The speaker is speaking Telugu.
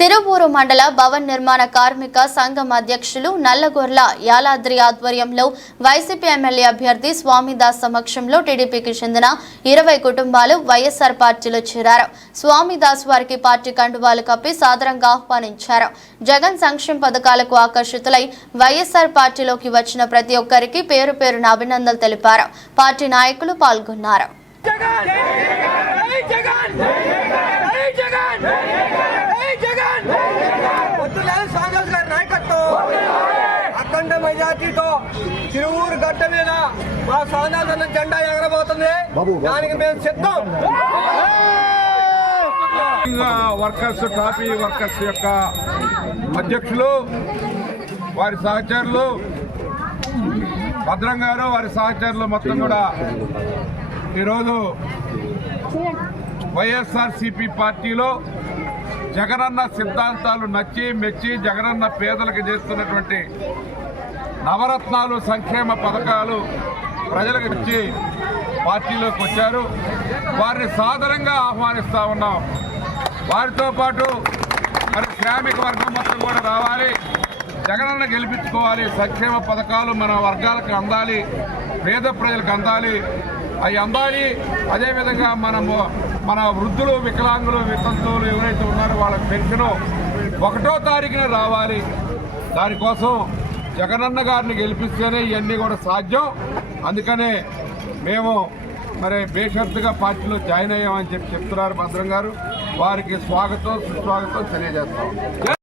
తిరువూరు మండల భవన నిర్మాణ కార్మిక సంఘం అధ్యక్షులు నల్లగొర్ల యాలాద్రి ఆధ్వర్యంలో వైసీపీ ఎమ్మెల్యే అభ్యర్థి స్వామిదాస్ సమక్షంలో టీడీపీకి చెందిన 20 కుటుంబాలు వైఎస్ఆర్ పార్టీలో చేరారు. స్వామిదాస్ వారికి పార్టీ కండువాలు కప్పి సాదరంగా ఆహ్వానించారు. జగన్ సంక్షేమ పథకాలకు ఆకర్షితులై వైఎస్ఆర్ పార్టీలోకి వచ్చిన ప్రతి ఒక్కరికి పేరు పేరున అభినందనలు తెలిపారు. పార్టీ నాయకులు పాల్గొన్నారు. అఖండ మెజార్టీతో తిరువూరు గడ్డ మీద మా సాధారణ జెండా ఎగరబోతుంది. దానికి మేము సిద్ధం. వర్కర్స్ టాపీ వర్కర్స్ యొక్క అధ్యక్షులు వారి సహచరులు భద్రం గారు వారి సహచరులు మొత్తం కూడా ఈరోజు వైఎస్ఆర్సీపీ పార్టీలో జగనన్న సిద్ధాంతాలు నచ్చి మెచ్చి జగనన్న పేదలకు చేస్తున్నటువంటి నవరత్నాలు సంక్షేమ పథకాలు ప్రజలకు ఇచ్చి పార్టీలోకి వచ్చారు. వారిని సాదరంగా ఆహ్వానిస్తూ ఉన్నాం. వారితో పాటు మరి శ్రామిక వర్గం మొత్తం కూడా రావాలి, జగనన్న గెలిపించుకోవాలి, సంక్షేమ పథకాలు మన వర్గాలకు అందాలి, పేద ప్రజలకు అందాలి, అవి అందాలి. అదేవిధంగా మన వృద్ధులు వికలాంగులు వితంతువులు ఎవరైతే ఉన్నారో వాళ్ళకి పెన్షన్ 1వ తారీఖున రావాలి. దానికోసం జగనన్న గారిని గెలిపిస్తేనే ఇవన్నీ కూడా సాధ్యం. అందుకనే మేము మరి బేషరతుగా పార్టీలో జాయిన్ అయ్యామని చెప్తున్నారు భద్రం గారు. వారికి స్వాగతం సుస్వాగతం తెలియజేస్తాం.